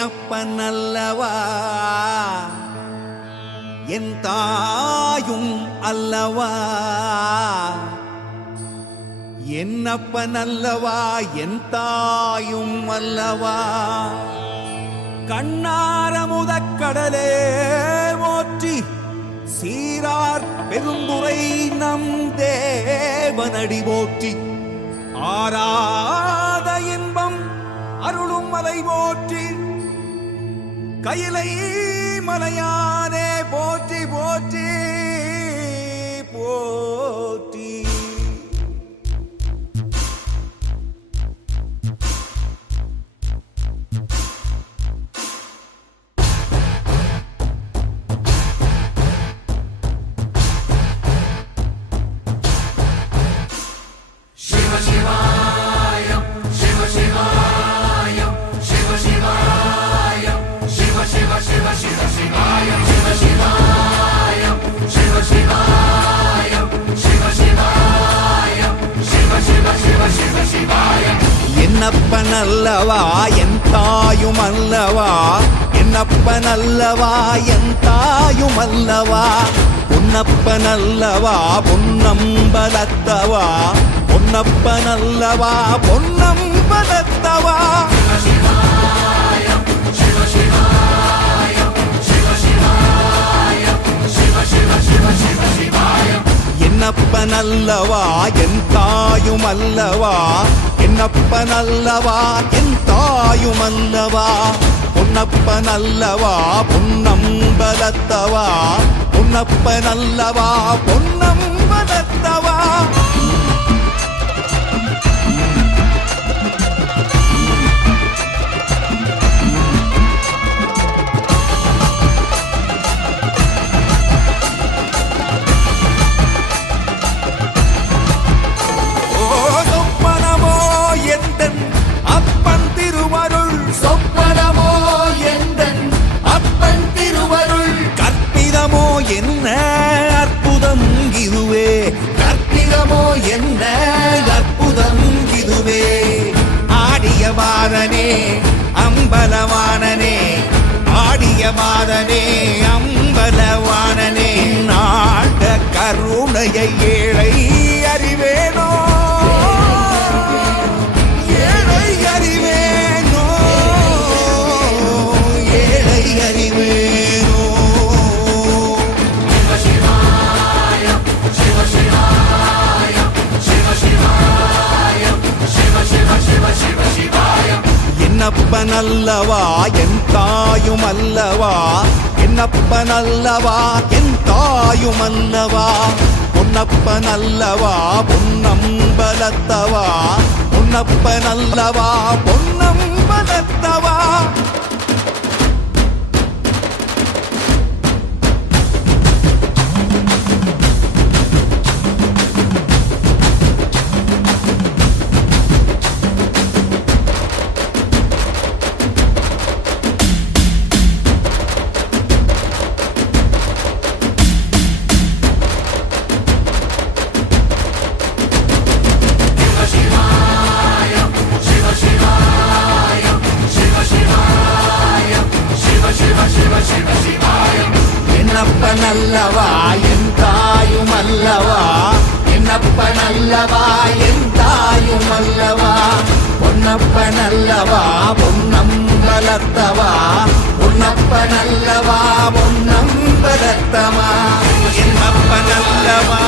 என்னப்பனல்லவா என் தாயும் அல்லவா என்னப்பனல்லவா என் தாயும் அல்லவா கண்ணாரமுதக்கடலே போற்றி சீரார் பெருந்துரை நம் தேவனடி போற்றி ஆராத இன்பம் அருளும் மலை போற்றி கையிலை மலையானே போற்றி போற்றி போற்றி என்னப்பனல்லவா என் தாயும் அல்லவா என்னப்பனல்லவா என் தாயும் அல்லவா பொன்னப்பனல்லவா பொன்னம்பலத்தவா பொன்னப்பனல்லவா பொன்னம்பலத்தவா என்னப்பனல்லவா என் தாயும் அல்லவா என்னப்பனல்லவா என் தாயும் அல்லவா பொன்னப்பனல்லவா பொன்னம்பலத்தவா பொன்னப்பனல்லவா பொன்னம்பலத்தவா என்ன அற்புதம் இதுவே கற்பிதமோ என்ன அற்புதம் இதுவே ஆடிய மாதனே அம்பலவானனே ஆடிய மாதனே அம்பலவானனே நாட கருணையை ஏழை அறிவேனோ ஏழை அறிவேனோ ஏழை அறிவேனோ என்னப்பனல்லவா என் தாயும் அல்லவா என்னப்பனல்லவா என் தாயும் அல்லவா பொன்னப்பனல்லவா பொன்னம்பலத்தவா பொன்னப்பனல்லவா பொன்னம்பலத்தவா என்னப்பனல்லவா என் தாயும் அல்லவா என்னப்பனல்லவா என் தாயும் அல்லவா பொன்னப்பனல்லவா பொன்னம்பலத்தவா பொன்னப்பனல்லவா பொன்னம்பலத்தவா என்னப்பனல்லவா